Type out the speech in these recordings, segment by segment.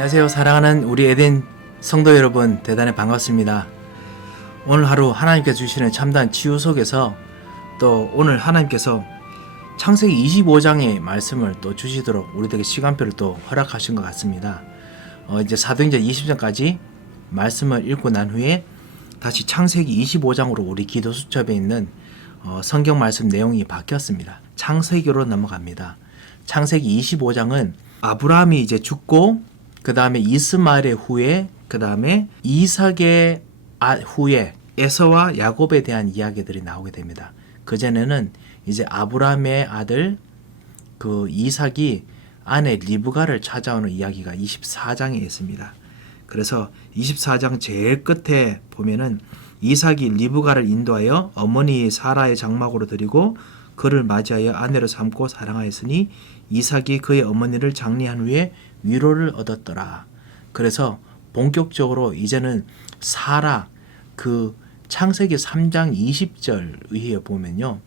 안녕하세요. 사랑하는 우리 에덴 성도 여러분, 대단히 반갑습니다. 오늘 하루 하나님께서 주시는 참다한 치유 속에서 또 오늘 하나님께서 창세기 25장의 말씀을 또 주시도록 우리들에게 시간표를 또 허락하신 것 같습니다. 이제 사도행전 20장까지 말씀을 읽고 난 후에 다시 창세기 25장으로 우리 기도 수첩에 있는 성경 말씀 내용이 바뀌었습니다. 창세기로 넘어갑니다. 창세기 25장은 아브라함이 이제 죽고 그 다음에 이스마엘의 후에 그 다음에 이삭의 후에 에서와 야곱에 대한 이야기들이 나오게 됩니다. 그전에는 이제 아브라함의 아들 그 이삭이 아내 리브가를 찾아오는 이야기가 24장에 있습니다. 그래서 24장 제일 끝에 보면은 이삭이 리브가를 인도하여 어머니 사라의 장막으로 드리고 그를 맞이하여 아내로 삼고 사랑하였으니 이삭이 그의 어머니를 장례한 후에 위로를 얻었더라. 그래서 본격적으로 이제는 사라 그 창세기 3장 20절 의에 보면요.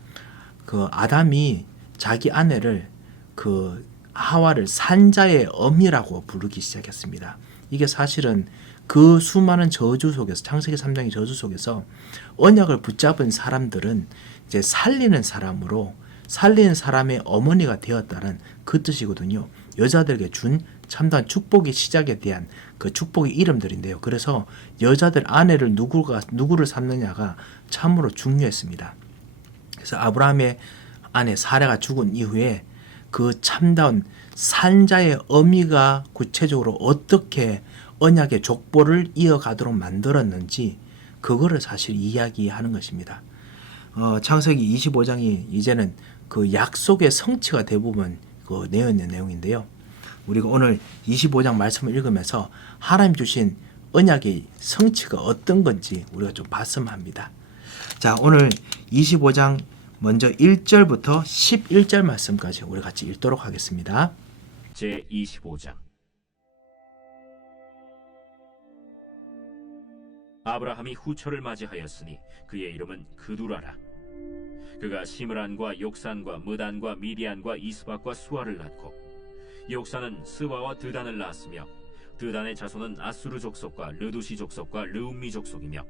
그 아담이 자기 아내를 그 하와를 산자의 어미라고 부르기 시작했습니다. 이게 사실은 그 수많은 저주 속에서 창세기 3장의 저주 속에서 언약을 붙잡은 사람들은 이제 살리는 사람으로 살리는 사람의 어머니가 되었다는 그 뜻이거든요. 여자들에게 준 참다한 축복의 시작에 대한 그 축복의 이름들인데요. 그래서 여자들 아내를 누구를 삼느냐가 참으로 중요했습니다. 그래서 아브라함의 아내 사라가 죽은 이후에 그 참다운 산자의 어미가 구체적으로 어떻게 언약의 족보를 이어가도록 만들었는지 그거를 사실 이야기하는 것입니다. 창세기 25장이 이제는 그 약속의 성취가 대부분 그 내어 있는 내용인데요. 우리가 오늘 25장 말씀을 읽으면서 하나님 주신 언약의 성취가 어떤 건지 우리가 좀 봤으면 합니다. 자, 오늘 25장 먼저 1절부터 11절 말씀까지 우리 같이 읽도록 하겠습니다. 제25장 아브라함이 후처를 맞이하였으니 그의 이름은 그두라라. 그가 시므란과 욕산과 무단과 미디안과 이스박과 수아를 낳고 욕산은 스와와 드단을 낳았으며 드단의 자손은 아수르 족속과 르두시 족속과 르움미 족속이며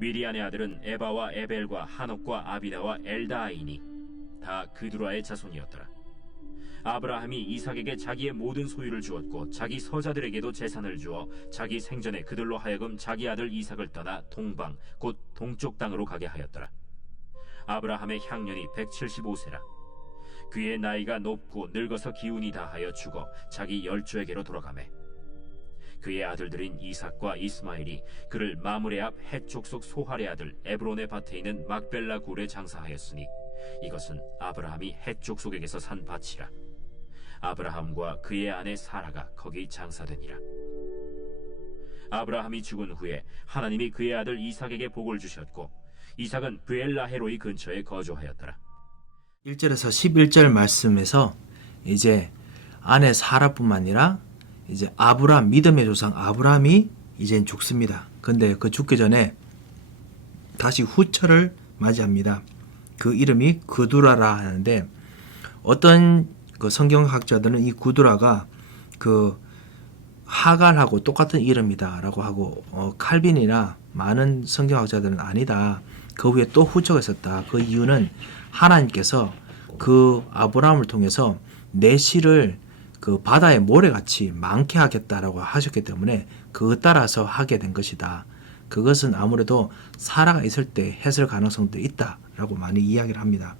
미디안의 아들은 에바와 에벨과 한옥과 아비다와 엘다아이니 다 그두라의 자손이었더라. 아브라함이 이삭에게 자기의 모든 소유를 주었고 자기 서자들에게도 재산을 주어 자기 생전에 그들로 하여금 자기 아들 이삭을 떠나 동방 곧 동쪽 땅으로 가게 하였더라. 아브라함의 향년이 175세라. 그의 나이가 높고 늙어서 기운이 다하여 죽어 자기 열조에게로 돌아가매 그의 아들들인 이삭과 이스마엘이 그를 마므레 앞 헷 족속 소할의 아들 에브론의 밭에 있는 막벨라 굴에 장사하였으니 이것은 아브라함이 헷 족속에게서 산 밭이라. 아브라함과 그의 아내 사라가 거기 장사되니라. 아브라함이 죽은 후에 하나님이 그의 아들 이삭에게 복을 주셨고 이삭은 브엘라헤로이 근처에 거주하였더라. 1절에서 11절 말씀에서 이제 아내 사라뿐만 아니라 이제 아브라함 믿음의 조상 아브라함이 이제 죽습니다. 근데 그 죽기 전에 다시 후처를 맞이합니다. 그 이름이 그두라라 하는데 어떤 그 성경학자들은 이 구두라가 그 하갈하고 똑같은 이름이다라고 하고 칼빈이나 많은 성경학자들은 아니다. 그 위에 또 후처가 있었다. 그 이유는 하나님께서 그 아브라함을 통해서 내 씨를 그 바다의 모래같이 많게 하겠다라고 하셨기 때문에 그것 따라서 하게 된 것이다. 그것은 아무래도 사라가 있을 때 했을 가능성도 있다라고 많이 이야기를 합니다.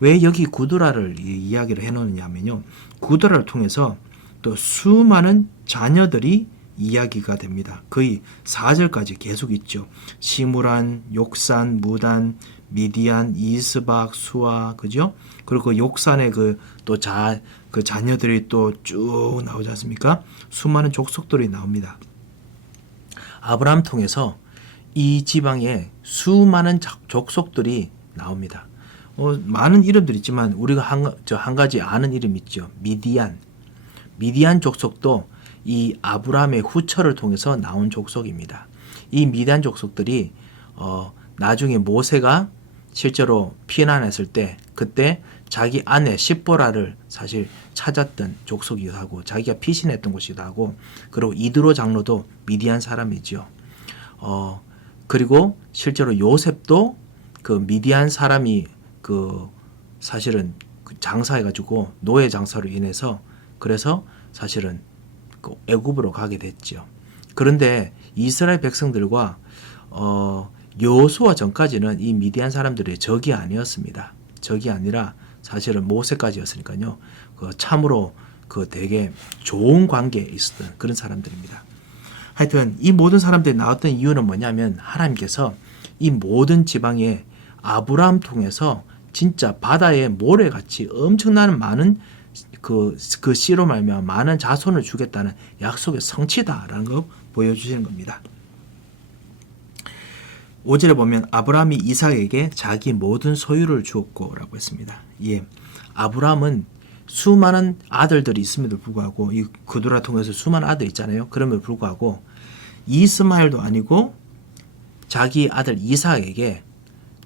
왜 여기 구두라를 이야기를 해놓느냐 하면요. 구두라를 통해서 또 수많은 자녀들이 이야기가 됩니다. 거의 4절까지 계속 있죠. 시므란, 욕산, 무단, 미디안, 이스박, 수아, 그죠? 그리고 그 욕산의 그 자녀들이 또 쭉 나오지 않습니까? 수많은 족속들이 나옵니다. 아브라함 통해서 이 지방에 수많은 족속들이 나옵니다. 많은 이름들이 있지만 우리가 한 가지 아는 이름 있죠. 미디안 족속도 이 아브라함의 후처를 통해서 나온 족속입니다. 이 미디안 족속들이 나중에 모세가 실제로 피난했을 때 그때 자기 아내 십보라를 사실 찾았던 족속이기도 하고 자기가 피신했던 곳이기도 하고 그리고 이드로 장로도 미디안 사람이죠. 그리고 실제로 요셉도 그 미디안 사람이 그 사실은 그 장사해가지고 노예 장사로 인해서 그래서 사실은 그 애굽으로 가게 됐죠. 그런데 이스라엘 백성들과 여호수아 전까지는 이 미디안 사람들의 적이 아니었습니다. 적이 아니라 사실은 모세까지였으니까요. 그 참으로 그 되게 좋은 관계에 있었던 그런 사람들입니다. 하여튼 이 모든 사람들이 나왔던 이유는 뭐냐면 하나님께서 이 모든 지방에 아브라함 통해서 진짜 바다의 모래같이 엄청난 많은 그 씨로 말미암아 많은 자손을 주겠다는 약속의 성취다라는 거 보여주시는 겁니다. 5절에 보면 아브라함이 이삭에게 자기 모든 소유를 주었고 라고 했습니다. 예, 아브라함은 수많은 아들들이 있음에도 불구하고 이 그두라 통해서 수많은 아들이 있잖아요. 그럼에도 불구하고 이스마엘도 아니고 자기 아들 이삭에게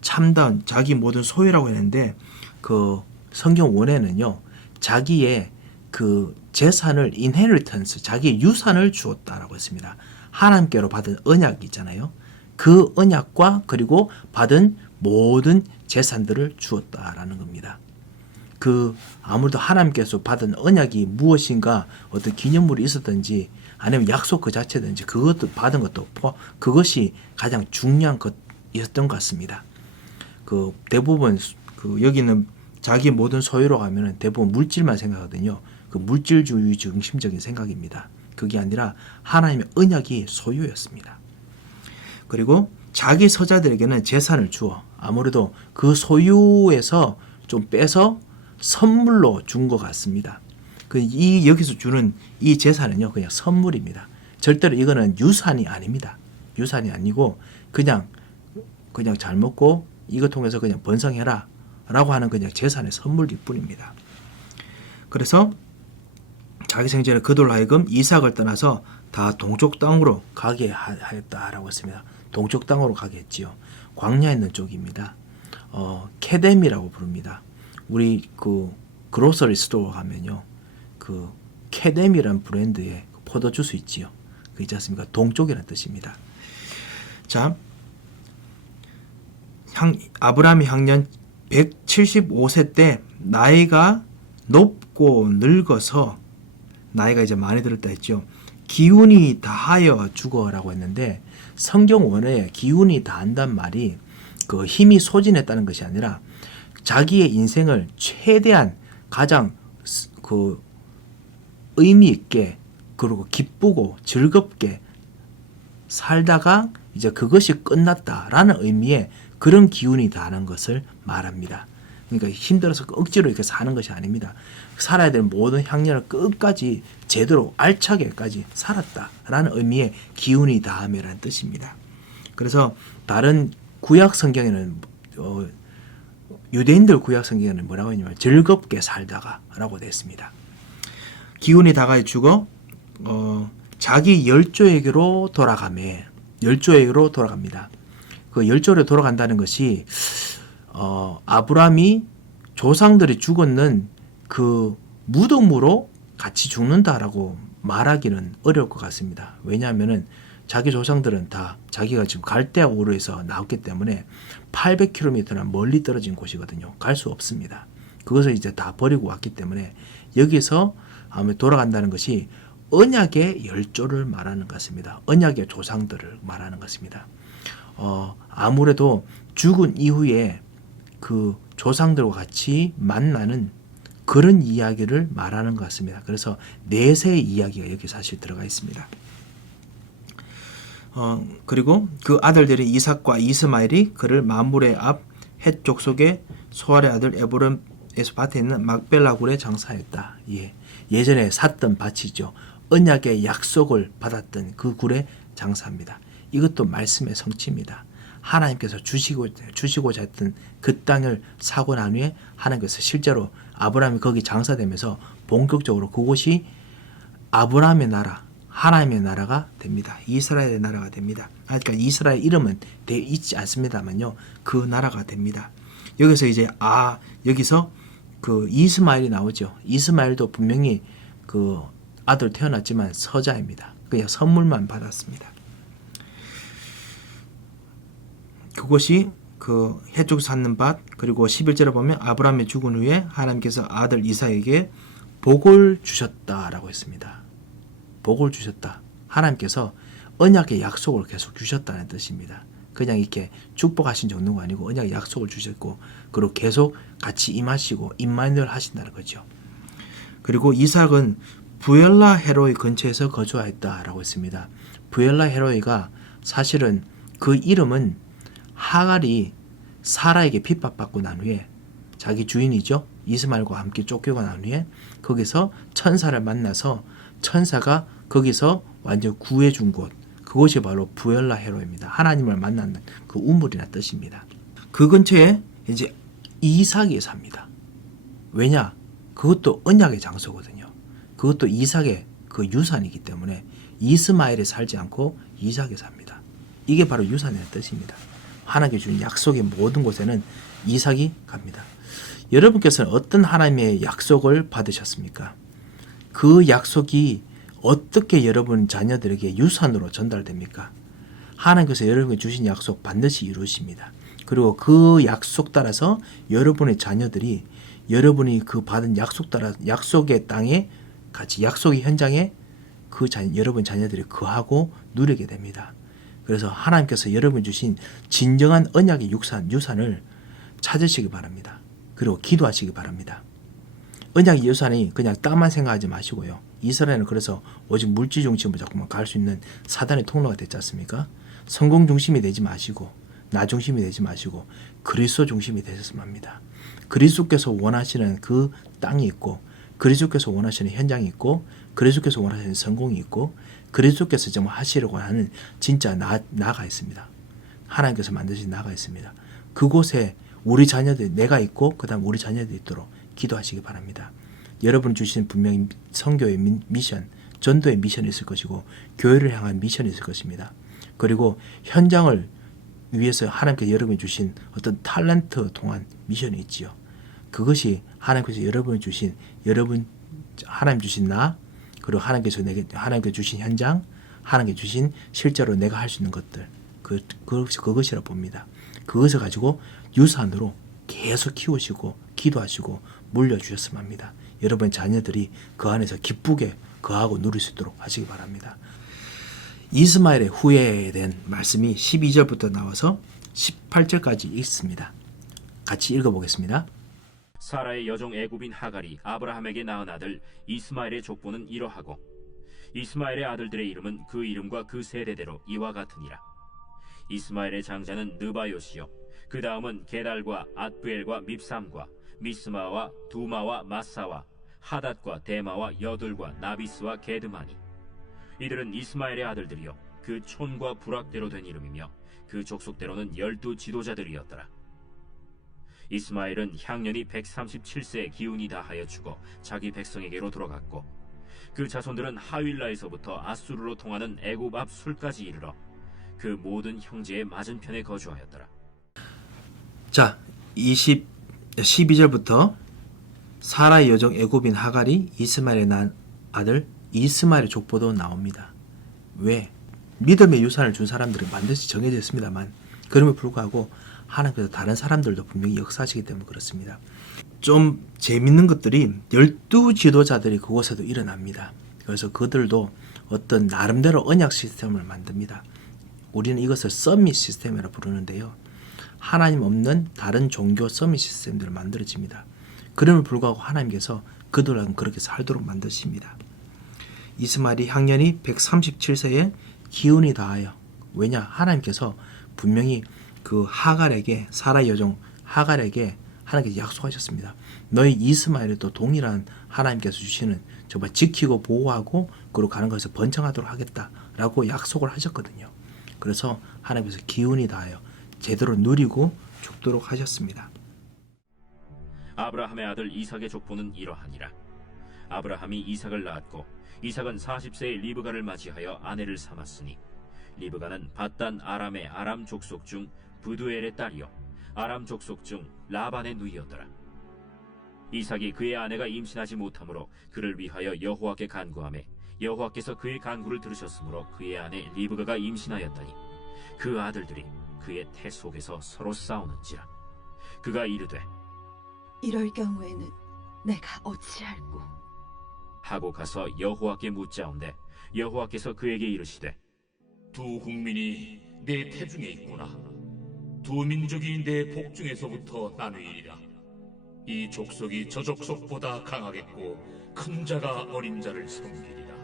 참다운 자기 모든 소유라고 했는데 그 성경 원에는요 자기의 그 재산을 인헤리턴스 자기의 유산을 주었다라고 했습니다. 하나님께로 받은 언약이 있잖아요. 그 언약과 그리고 받은 모든 재산들을 주었다라는 겁니다. 그 아무래도 하나님께서 받은 언약이 무엇인가 어떤 기념물이 있었든지 아니면 약속 그 자체든지 그것도 받은 것도 없고 그것이 가장 중요한 것이었던 것 같습니다. 그 대부분 그 여기는 자기 모든 소유로 가면은 대부분 물질만 생각하거든요. 그 물질주의 중심적인 생각입니다. 그게 아니라 하나님의 언약이 소유였습니다. 그리고 자기 서자들에게는 재산을 주어 아무래도 그 소유에서 좀 빼서 선물로 준 것 같습니다. 이 여기서 주는 이 재산은요 그냥 선물입니다. 절대로 이거는 유산이 아닙니다. 유산이 아니고 그냥 잘 먹고 이거 통해서 그냥 번성해라 라고 하는 그냥 재산의 선물일 뿐입니다. 그래서 자기 생전에 그들로 하여금 이삭을 떠나서 다 동쪽 땅으로 가게 하였다라고 했습니다. 동쪽 땅으로 가게 했지요. 광야에 있는 쪽입니다. 케뎀이라고 부릅니다. 우리 그 그로서리 스토어 가면요. 그 케뎀이라는 브랜드의 포도주스 있지요. 그 있지 않습니까? 동쪽이라는 뜻입니다. 자, 아브라함이 향년 175세 때 나이가 높고 늙어서 나이가 이제 많이 들었다 했죠. 기운이 다하여 죽어라고 했는데 성경 원어에 기운이 다한단 말이 그 힘이 소진했다는 것이 아니라 자기의 인생을 최대한 가장 그 의미 있게 그리고 기쁘고 즐겁게 살다가 이제 그것이 끝났다라는 의미의 그런 기운이 다하는 것을 말합니다. 그러니까 힘들어서 억지로 이렇게 사는 것이 아닙니다. 살아야 될 모든 향년을 끝까지 제대로 알차게까지 살았다라는 의미의 기운이 다함이라는 뜻입니다. 그래서 다른 구약 성경에는 유대인들 구약 성경에는 뭐라고 했냐면 즐겁게 살다가라고 되어 있습니다. 기운이 다하여 죽어 자기 열조에게로 돌아가매 열조에게로 돌아갑니다. 그 열조로 돌아간다는 것이 아브라함이 조상들이 죽었는 그 무덤으로 같이 죽는다라고 말하기는 어려울 것 같습니다. 왜냐하면은 자기 조상들은 다 자기가 지금 갈대아 우르에서 나왔기 때문에 800km나 멀리 떨어진 곳이거든요. 갈 수 없습니다. 그것을 이제 다 버리고 왔기 때문에 여기서 아마 돌아간다는 것이 언약의 열조를 말하는 것 같습니다. 언약의 조상들을 말하는 것입니다. 아무래도 죽은 이후에 그 조상들과 같이 만나는 그런 이야기를 말하는 것 같습니다. 그래서 내세의 이야기가 여기 사실 들어가 있습니다. 그리고 그 아들들이 이삭과 이스마엘이 그를 마므레 앞 헷 족속의 소알의 아들 에브론에서 밭에 있는 막벨라 굴에 장사했다. 예전에 샀던 밭이죠. 언약의 약속을 받았던 그 굴에 장사합니다. 이것도 말씀의 성취입니다. 하나님께서 주시고자 했던 그 땅을 사고 난 후에 하나님께서 실제로 아브라함이 거기 장사되면서 본격적으로 그곳이 아브라함의 나라, 하나님의 나라가 됩니다. 이스라엘의 나라가 됩니다. 그러니까 이스라엘 이름은 돼 있지 않습니다만요. 그 나라가 됩니다. 여기서 이제 여기서 그 이스마엘이 나오죠. 이스마엘도 분명히 그 아들 태어났지만 서자입니다. 그냥 선물만 받았습니다. 그것이 그 해쪽 쌓는 밭, 그리고 11절에 보면 아브라함이 죽은 후에 하나님께서 아들 이삭에게 복을 주셨다라고 했습니다. 복을 주셨다. 하나님께서 언약의 약속을 계속 주셨다는 뜻입니다. 그냥 이렇게 축복하신 정도가 아니고 언약의 약속을 주셨고, 그리고 계속 같이 임하시고 임마누엘 하신다는 거죠. 그리고 이삭은 부엘라 헤로이 근처에서 거주하였다라고 했습니다. 부엘라 헤로이가 사실은 그 이름은 하갈이 사라에게 핍박받고 난 후에 자기 주인이죠. 이스마엘과 함께 쫓겨가 난 후에 거기서 천사를 만나서 천사가 거기서 완전 구해준 곳, 그것이 바로 부엘라 헤로입니다. 하나님을 만나는 그 우물이나 뜻입니다. 그 근처에 이제 이삭이 삽니다. 왜냐? 그것도 언약의 장소거든요. 그것도 이삭의 그 유산이기 때문에 이스마엘에 살지 않고 이삭에 삽니다. 이게 바로 유산의 뜻입니다. 하나님께 주신 약속의 모든 곳에는 이삭이 갑니다. 여러분께서는 어떤 하나님의 약속을 받으셨습니까? 그 약속이 어떻게 여러분 자녀들에게 유산으로 전달됩니까? 하나님께서 여러분에게 주신 약속 반드시 이루십니다. 그리고 그 약속 따라서 여러분의 자녀들이 여러분이 그 받은 약속 따라 약속의 땅에 같이 약속의 현장에 여러분 자녀들이 거하고 누리게 됩니다. 그래서 하나님께서 여러분 주신 진정한 언약의 유산을 찾으시기 바랍니다. 그리고 기도하시기 바랍니다. 언약의 유산이 그냥 땅만 생각하지 마시고요. 이스라엘은 그래서 오직 물질 중심으로 자꾸만 갈 수 있는 사단의 통로가 됐지 않습니까? 성공 중심이 되지 마시고 나 중심이 되지 마시고 그리스도 중심이 되셨으면 합니다. 그리스도께서 원하시는 그 땅이 있고, 그리스도께서 원하시는 현장이 있고, 그리스도께서 원하시는 성공이 있고, 그리스도께서 정말 하시려고 하는 진짜 나가 있습니다. 하나님께서 만드신 나가 있습니다. 그곳에 우리 자녀들, 내가 있고 그 다음 우리 자녀들이 있도록 기도하시기 바랍니다. 여러분 주신 분명히 선교의 미션, 전도의 미션이 있을 것이고 교회를 향한 미션이 있을 것입니다. 그리고 현장을 위해서 하나님께서 여러분이 주신 어떤 탤런트 통한 미션이 있지요. 그것이 하나님께서 여러분이 주신 하나님 주신 나, 그리고 하나님께서 주신 현장, 하나님께 주신 실제로 내가 할 수 있는 것들, 그것이라 봅니다. 그것을 가지고 유산으로 계속 키우시고 기도하시고 물려주셨으면 합니다. 여러분 자녀들이 그 안에서 기쁘게 거하고 누릴 수 있도록 하시기 바랍니다. 이스마엘의 후예된 말씀이 12절부터 나와서 18절까지 있습니다. 같이 읽어보겠습니다. 사라의 여종 애굽인 하갈이 아브라함에게 낳은 아들 이스마엘의 족보는 이러하고, 이스마엘의 아들들의 이름은 그 이름과 그 세대대로 이와 같으니라. 이스마엘의 장자는 느바요시요, 그 다음은 게달과 앗부엘과 밉삼과 미스마와 두마와 마사와 하닷과 데마와 여둘과 나비스와 게드마니. 이들은 이스마엘의 아들들이요 그 촌과 부락대로 된 이름이며 그 족속대로는 12 지도자들이었더라. 이스마엘은 향년이 137세의 기운이 다하여 죽어 자기 백성에게로 돌아갔고, 그 자손들은 하윌라에서부터 아수르로 통하는 애굽 앞 술까지 이르러 그 모든 형제의 맞은편에 거주하였더라. 자, 12절부터 사라의 여종 애굽인 하갈이 이스마엘에 낳은 아들 이스마엘의 족보도 나옵니다. 왜? 믿음의 유산을 준 사람들은 반드시 정해져 있습니다만, 그럼에도 불구하고 하나님께서 다른 사람들도 분명히 역사하시기 때문에 그렇습니다. 좀 재밌는 것들이 12 지도자들이 그곳에도 일어납니다. 그래서 그들도 어떤 나름대로 언약 시스템을 만듭니다. 우리는 이것을 서밋 시스템이라 부르는데요. 하나님 없는 다른 종교 서밋 시스템들을 만들어집니다. 그럼에도 불구하고 하나님께서 그들은 그렇게 살도록 만드십니다. 이스마엘이 향년이 137세에 기운이 다하여, 왜냐? 하나님께서 분명히 그 하갈에게, 사라의 여종 하갈에게 하나님께서 약속하셨습니다. 너희 이스마엘에도 동일한 하나님께서 주시는 정말 지키고 보호하고 그리고 가는 것을 번창하도록 하겠다라고 약속을 하셨거든요. 그래서 하나님께서 기운이 다하여 제대로 누리고 죽도록 하셨습니다. 아브라함의 아들 이삭의 족보는 이러하니라. 아브라함이 이삭을 낳았고, 이삭은 40세의 리브가를 맞이하여 아내를 삼았으니, 리브가는 밧단 아람의 아람 족속 중 부두엘의 딸이요 아람 족속 중 라반의 누이였더라. 이삭이 그의 아내가 임신하지 못하므로 그를 위하여 여호와께 간구하매 여호와께서 그의 간구를 들으셨으므로 그의 아내 리브가가 임신하였더니 그 아들들이 그의 태 속에서 서로 싸우는지라. 그가 이르되 이럴 경우에는 내가 어찌할꼬. 하고 가서 여호와께 묻자온데 여호와께서 그에게 이르시되 두 국민이 내 태중에 있구나. 두 민족이 내 복중에서부터 나누이리라. 이 족속이 저 족속보다 강하겠고 큰 자가 어린 자를 섬기리라.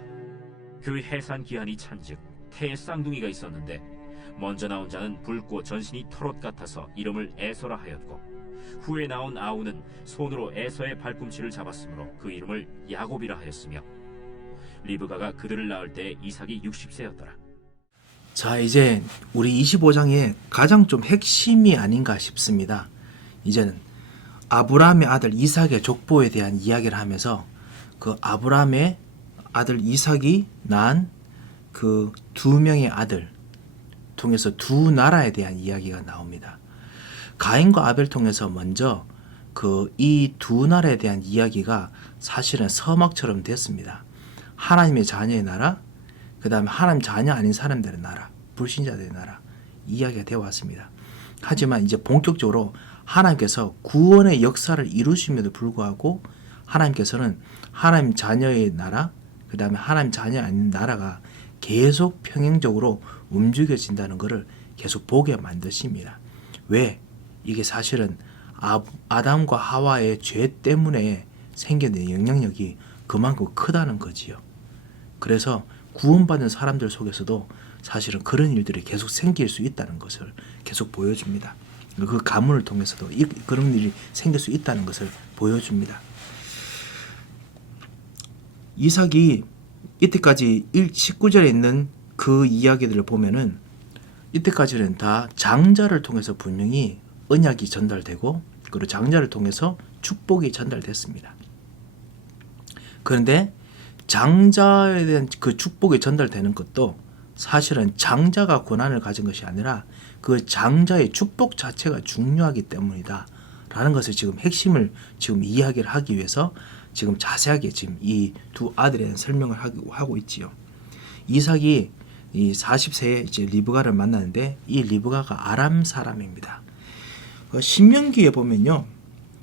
그 해산 기한이 찬즉 태에 쌍둥이가 있었는데 먼저 나온 자는 붉고 전신이 털옷 같아서 이름을 에서라 하였고 후에 나온 아우는 손으로 에서의 발꿈치를 잡았으므로 그 이름을 야곱이라 하였으며 리브가가 그들을 낳을 때 이삭이 60세였더라. 자, 이제 우리 25장의 가장 좀 핵심이 아닌가 싶습니다. 이제는 아브라함의 아들 이삭의 족보에 대한 이야기를 하면서 그 아브라함의 아들 이삭이 낳은 그 두 명의 아들 통해서 두 나라에 대한 이야기가 나옵니다. 가인과 아벨 통해서 먼저 그 이 두 나라에 대한 이야기가 사실은 서막처럼 됐습니다. 하나님의 자녀의 나라, 그 다음에 하나님 자녀 아닌 사람들의 나라, 불신자들의 나라, 이야기가 되어 왔습니다. 하지만 이제 본격적으로 하나님께서 구원의 역사를 이루심에도 불구하고 하나님께서는 하나님 자녀의 나라, 그 다음에 하나님 자녀 아닌 나라가 계속 평행적으로 움직여진다는 것을 계속 보게 만드십니다. 왜? 이게 사실은 아담과 하와의 죄 때문에 생겨난 영향력이 그만큼 크다는 거지요. 그래서 구원받은 사람들 속에서도 사실은 그런 일들이 계속 생길 수 있다는 것을 계속 보여줍니다. 그 가문을 통해서도 그런 일이 생길 수 있다는 것을 보여줍니다. 이삭이 이때까지 19절에 있는 그 이야기들을 보면은 이때까지는 다 장자를 통해서 분명히 언약이 전달되고 그리고 장자를 통해서 축복이 전달됐습니다. 그런데 장자에 대한 그 축복이 전달되는 것도 사실은 장자가 권한을 가진 것이 아니라 그 장자의 축복 자체가 중요하기 때문이다 라는 것을 지금 핵심을 지금 이야기를 하기 위해서 지금 자세하게 지금 이 두 아들에 대한 설명을 하고 있지요. 이삭이 이 40세에 이제 리브가를 만나는데 이 리브가가 아람 사람입니다. 신명기에 보면요.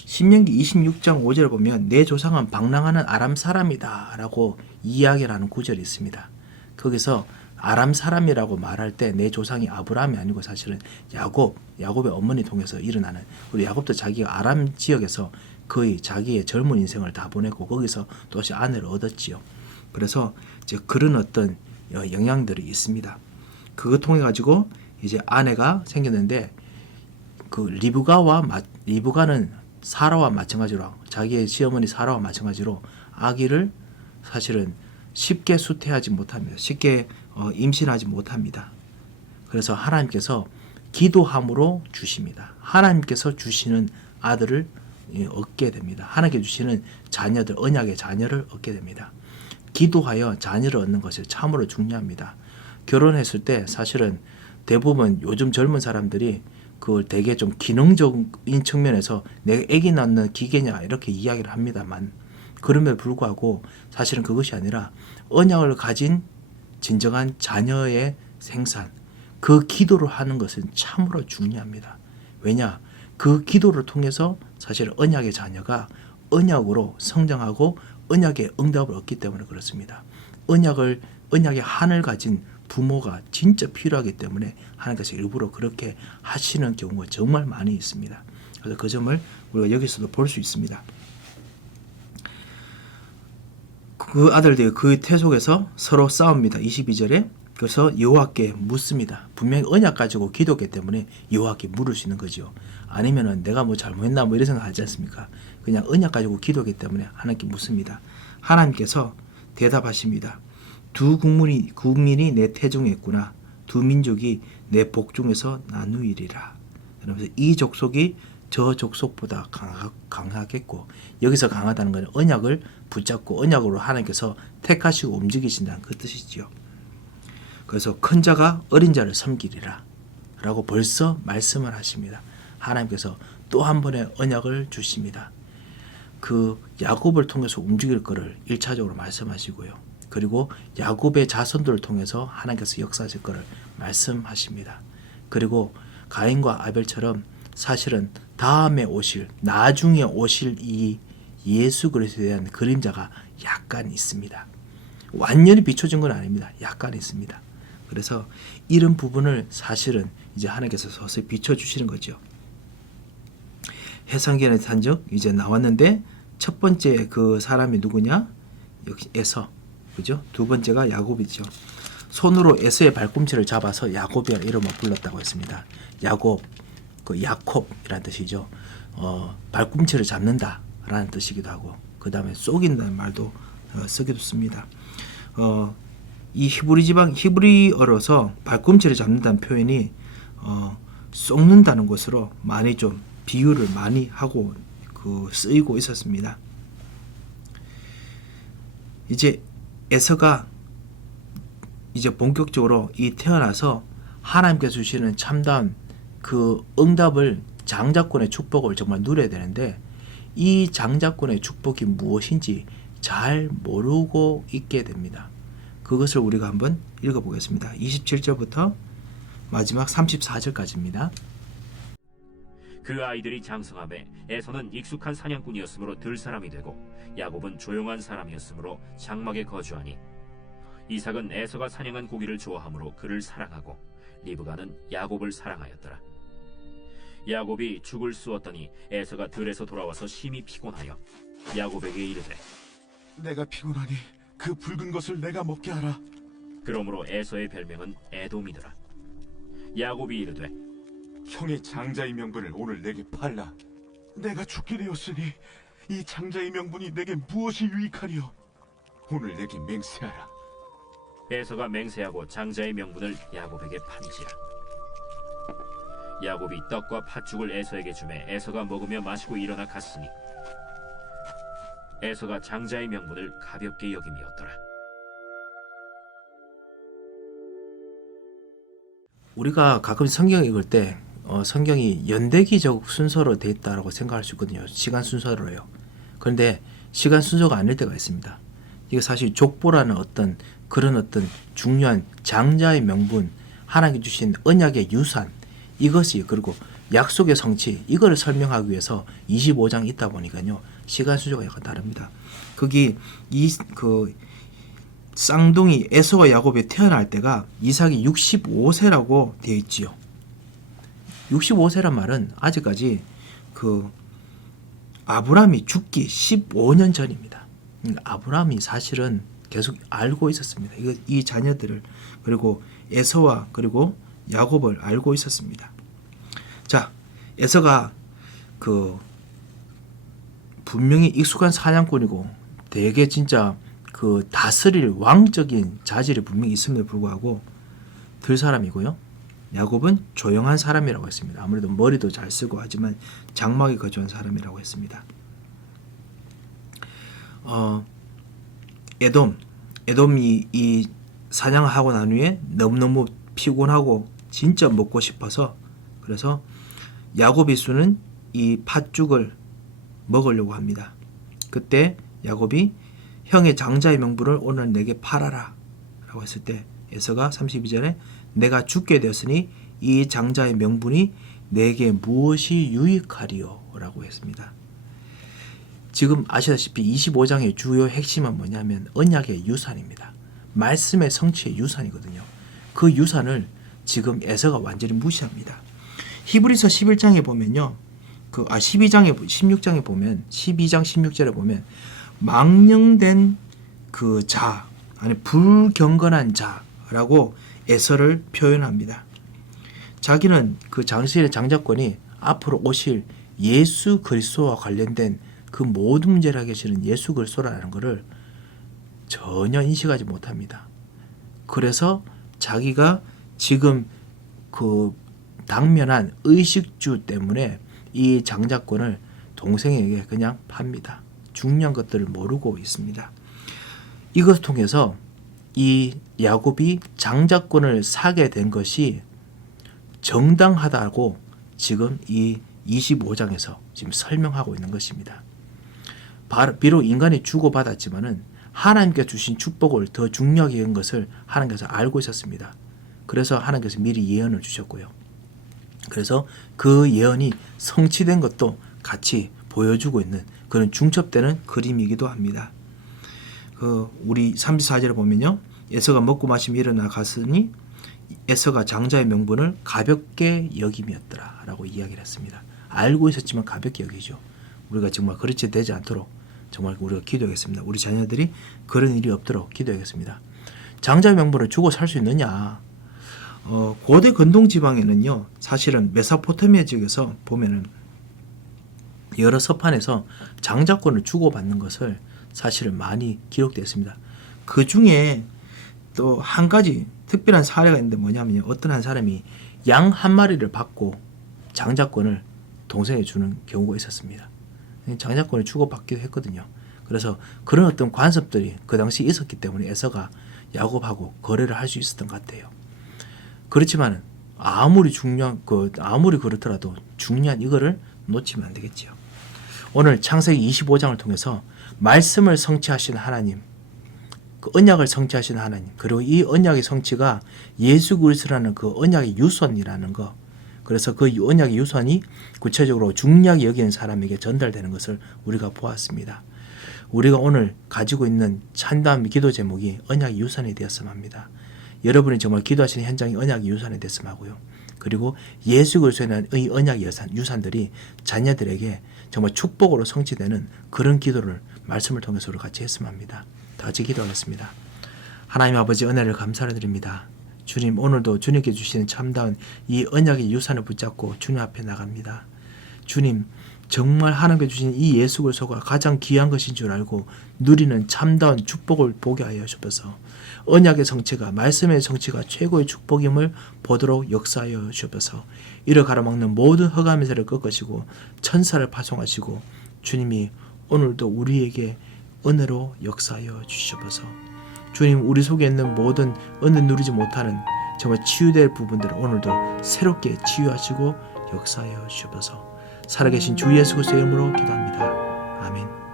신명기 26장 5절에 보면 내 조상은 방랑하는 아람 사람이다 라고 이야기를 하는 구절이 있습니다. 거기서 아람 사람이라고 말할 때 내 조상이 아브라함이 아니고 사실은 야곱의 어머니 통해서 일어나는, 우리 야곱도 자기가 아람 지역에서 거의 자기의 젊은 인생을 다 보냈고 거기서 또다시 아내를 얻었지요. 그래서 이제 그런 어떤 영향들이 있습니다. 그거 통해 가지고 이제 아내가 생겼는데 그 리브가는 사라와 마찬가지로 자기의 시어머니 사라와 마찬가지로 아기를 사실은 쉽게 수태하지 못합니다. 쉽게 임신하지 못합니다. 그래서 하나님께서 기도함으로 주십니다. 하나님께서 주시는 아들을 얻게 됩니다. 하나님께 주시는 자녀들, 언약의 자녀를 얻게 됩니다. 기도하여 자녀를 얻는 것이 참으로 중요합니다. 결혼했을 때 사실은 대부분 요즘 젊은 사람들이 그걸 되게 좀 기능적인 측면에서 내가 아기 낳는 기계냐 이렇게 이야기를 합니다만 그럼에도 불구하고 사실은 그것이 아니라 언약을 가진 진정한 자녀의 생산, 그 기도를 하는 것은 참으로 중요합니다. 왜냐? 그 기도를 통해서 사실 언약의 자녀가 언약으로 성장하고 언약의 응답을 얻기 때문에 그렇습니다. 언약의 한을 가진 부모가 진짜 필요하기 때문에 하나님께서 일부러 그렇게 하시는 경우가 정말 많이 있습니다. 그래서 그 점을 우리가 여기서도 볼 수 있습니다. 그 아들들이 그 태 속에서 서로 싸웁니다. 22절에. 그래서 여호와께 묻습니다. 분명히 언약 가지고 기도했기 때문에 여호와께 물을 수 있는 거죠. 아니면은 내가 뭐 잘못했나 뭐 이런 생각 하지 않습니까? 그냥 언약 가지고 기도했기 때문에 하나님께 묻습니다. 하나님께서 대답하십니다. 두 국민이 내 태중에 있구나. 두 민족이 내 복중에서 나누이리라. 그러면서 이 족속이 저 족속보다 강하겠고, 여기서 강하다는 것은 언약을 붙잡고 언약으로 하나님께서 택하시고 움직이신다는 그 뜻이지요. 그래서 큰 자가 어린 자를 섬기리라 라고 벌써 말씀을 하십니다. 하나님께서 또 한 번의 언약을 주십니다. 그 야곱을 통해서 움직일 것을 1차적으로 말씀하시고요. 그리고 야곱의 자손들을 통해서 하나님께서 역사하실 것을 말씀하십니다. 그리고 가인과 아벨처럼 사실은 다음에 오실, 나중에 오실 이 예수 그리스도에 대한 그림자가 약간 있습니다. 완전히 비춰진 건 아닙니다. 약간 있습니다. 그래서 이런 부분을 사실은 이제 하나님께서 서서히 비춰주시는 거죠. 해성기의 산적 이제 나왔는데 첫 번째 그 사람이 누구냐? 역시 에서. 그죠? 두 번째가 야곱이죠. 손으로 에서의 발꿈치를 잡아서 야곱이라는 이름을 불렀다고 했습니다. 야곱, 그 야콥이라는 뜻이죠. 발꿈치를 잡는다라는 뜻이기도 하고, 그 다음에 쏘긴다는 말도 쓰기도 씁니다. 이 히브리 지방 히브리어로서 발꿈치를 잡는다는 표현이 쏘는다는 것으로 많이 좀 비유를 많이 하고 쓰이고 있었습니다. 이제 에서가 이제 본격적으로 이 태어나서 하나님께서 주시는 참다운 그 응답을 장자권의 축복을 정말 누려야 되는데 이 장자권의 축복이 무엇인지 잘 모르고 있게 됩니다. 그것을 우리가 한번 읽어보겠습니다. 27절부터 마지막 34절까지입니다. 그 아이들이 장성함에 에서는 익숙한 사냥꾼이었으므로 들 사람이 되고 야곱은 조용한 사람이었으므로 장막에 거주하니 이삭은 에서가 사냥한 고기를 좋아하므로 그를 사랑하고 리브가는 야곱을 사랑하였더라. 야곱이 죽을 쑤었더니 에서가 들에서 돌아와서 심히 피곤하여 야곱에게 이르되 내가 피곤하니 그 붉은 것을 내가 먹게 하라. 그러므로 에서의 별명은 에돔이더라. 야곱이 이르되 형의 장자의 명분을 오늘 내게 팔라. 내가 죽게 되었으니 이 장자의 명분이 내게 무엇이 유익하리요? 오늘 내게 맹세하라. 에서가 맹세하고 장자의 명분을 야곱에게 판지라. 야곱이 떡과 팥죽을 에서에게 주매 에서가 먹으며 마시고 일어나 갔으니 에서가 장자의 명분을 가볍게 여김이었더라. 우리가 가끔 성경 읽을 때 성경이 연대기적 순서로 되어 있다고 생각할 수 있거든요. 시간 순서로요. 그런데 시간 순서가 아닐 때가 있습니다. 이게 사실 족보라는 그런 어떤 중요한 장자의 명분, 하나님께 주신 언약의 유산, 이것이 그리고 약속의 성취, 이거를 설명하기 위해서 25장이 있다 보니까요. 시간 순서가 약간 다릅니다. 거기 쌍둥이 에서와 야곱이 태어날 때가 이삭이 65세라고 되어 있지요. 65세란 말은 아직까지 아브라함이 죽기 15년 전입니다. 아브라함이 사실은 계속 알고 있었습니다. 이 자녀들을, 그리고 에서와 그리고 야곱을 알고 있었습니다. 자, 에서가 분명히 익숙한 사냥꾼이고 되게 진짜 다스릴 왕적인 자질이 분명히 있음에도 불구하고 들 사람이고요. 야곱은 조용한 사람이라고 했습니다. 아무래도 머리도 잘 쓰고 하지만 장막에 거주한 사람이라고 했습니다. 에돔이 이 사냥을 하고 난 후에 너무너무 피곤하고 진짜 먹고 싶어서, 그래서 야곱의 수는 이 팥죽을 먹으려고 합니다. 그때 야곱이 형의 장자의 명분을 오늘 내게 팔아라 라고 했을 때 에서가 32절에 내가 죽게 되었으니 이 장자의 명분이 내게 무엇이 유익하리요 라고 했습니다. 지금 아시다시피 25장의 주요 핵심은 뭐냐면 언약의 유산입니다. 말씀의 성취의 유산이거든요. 그 유산을 지금 에서가 완전히 무시합니다. 히브리서 11장에 보면요. 16장에 보면 12장 16절에 보면 망령된 자, 아니 불경건한 자라고 에서를 표현합니다. 자기는 당시의 장자권이 앞으로 오실 예수 그리스도와 관련된 그 모든 문제를 해결하시는 예수 그리스도라는 것을 전혀 인식하지 못합니다. 그래서 자기가 지금 당면한 의식주 때문에 이 장자권을 동생에게 그냥 팝니다. 중요한 것들을 모르고 있습니다. 이것을 통해서 이 야곱이 장자권을 사게 된 것이 정당하다고 지금 이 25장에서 지금 설명하고 있는 것입니다. 비록 인간이 주고받았지만은 하나님께 주신 축복을 더 중요하게 여긴 것을 하나님께서 알고 있었습니다. 그래서 하나님께서 미리 예언을 주셨고요. 그래서 그 예언이 성취된 것도 같이 보여주고 있는 그런 중첩되는 그림이기도 합니다. 우리 34절에 보면요. 에서가 먹고 마시며 일어나 갔으니 에서가 장자의 명분을 가볍게 여김이었더라 라고 이야기를 했습니다. 알고 있었지만 가볍게 여기죠. 우리가 정말 그렇게 되지 않도록 정말 우리가 기도하겠습니다. 우리 자녀들이 그런 일이 없도록 기도하겠습니다. 장자의 명분을 주고 살 수 있느냐? 고대 근동 지방에는요, 사실은 메소포타미아 지역에서 보면은 여러 서판에서 장자권을 주고받는 것을 사실은 많이 기록되어 있습니다. 그 중에 또 한 가지 특별한 사례가 있는데 뭐냐면요, 어떤 한 사람이 양 한 마리를 받고 장자권을 동생에게 주는 경우가 있었습니다. 장자권을 주고받기도 했거든요. 그래서 그런 어떤 관습들이 그 당시 있었기 때문에 에서가 야곱하고 거래를 할 수 있었던 것 같아요. 그렇지만 아무리 그렇더라도 중요한 이거를 놓치면 안 되겠지요. 오늘 창세기 25장을 통해서 말씀을 성취하신 하나님, 그 언약을 성취하신 하나님, 그리고 이 언약의 성취가 예수 그리스도라는 그 언약의 유선이라는 거, 그래서 그 언약의 유선이 구체적으로 중요하게 여기는 사람에게 전달되는 것을 우리가 보았습니다. 우리가 오늘 가지고 있는 참다운 기도 제목이 언약의 유산이 되었으면 합니다. 여러분이 정말 기도하시는 현장이 언약의 유산이 됐으면 하고요. 그리고 예수 그리스도에 대한 이 언약의 유산들이 자녀들에게 정말 축복으로 성취되는 그런 기도를 말씀을 통해서 우리 같이 했으면 합니다. 다 같이 기도하겠습니다. 하나님 아버지, 은혜를 감사를 드립니다. 주님, 오늘도 주님께 주시는 참다운 이 언약의 유산을 붙잡고 주님 앞에 나갑니다. 주님, 정말 하나님께 주신 이 예수 그리스도가 가장 귀한 것인 줄 알고 누리는 참다운 축복을 보게 하여 주옵소서. 언약의 성취가, 말씀의 성취가 최고의 축복임을 보도록 역사하여 주옵소서. 이를 가로막는 모든 흑암의 세를 꺾으시고 천사를 파송하시고 주님이 오늘도 우리에게 은혜로 역사하여 주시옵소서. 주님, 우리 속에 있는 모든 은혜 누리지 못하는 정말 치유될 부분들을 오늘도 새롭게 치유하시고 역사하여 주옵소서. 살아계신 주 예수 그리스도의 이름으로 기도합니다. 아멘.